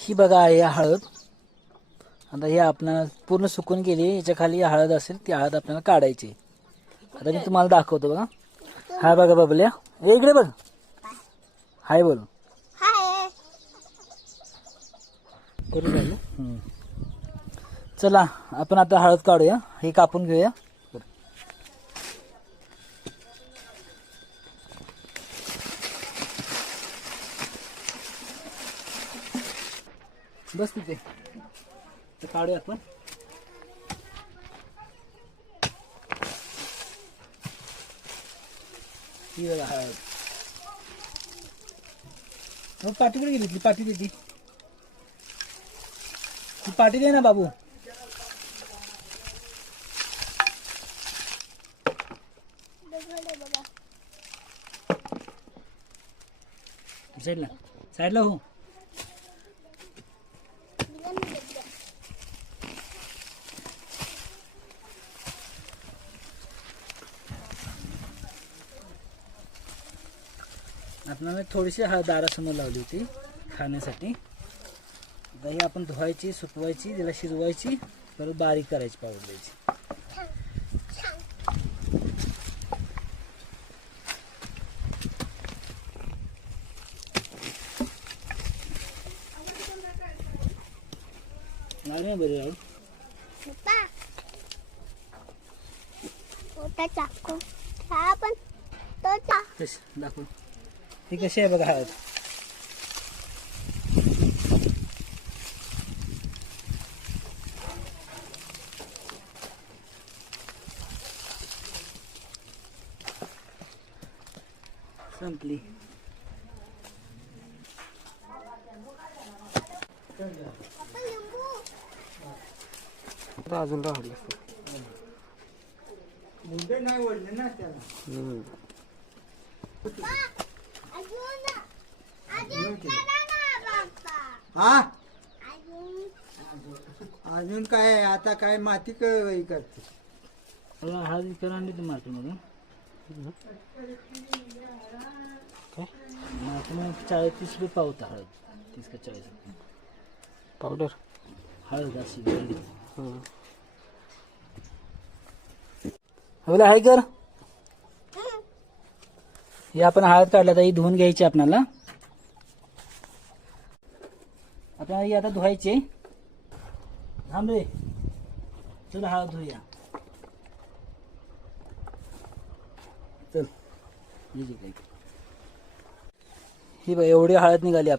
ही बघा आहे हळद. आता हे आपल्याला पूर्ण सुकून गेली. याच्या खाली हळद असेल, ती हळद आपल्याला काढायची. आता मी तुम्हाला दाखवतो बघा. हा बघा बबल्या, इकडे बघ. हाय बोल. करू राहिलं. चला आपण आता हळद काढूया. हे कापून घेऊया. बस तिथे काढूया आपण. ही बघा हळद. मग पाटी कुठे गेली? पाटी देती ती पाटी दे ना बाबू. साईडला साईडला हो. आपल्याला थोडीशी दारासमोर लावली होती खाण्यासाठी. दही आपण धुवायची, सुकवायची, त्याला शिजवायची, परत बारीक करायची, पावडर द्यायची. नाही बरे राहू. दाखव ती कशी आहे बघा हळद. संपली. अजून राहिली मुंडे नाही ओढले ना त्याला. हा अजून काय आता काय माती करते. हळद विकत आणली ती मार्केटमधून. मार्केटमध्ये 40-30 रुपये पावता हळद. 30 का 40 रुपये पावडर हळद अशी वेगळी. बोला हाय कर. हे आपण हळद काढला तर ही धुवून घ्यायची आपल्याला. आता ही आता धुवायची. थांब रे. चल हळद धुया. चल ही बघ एवढी हळद निघाली.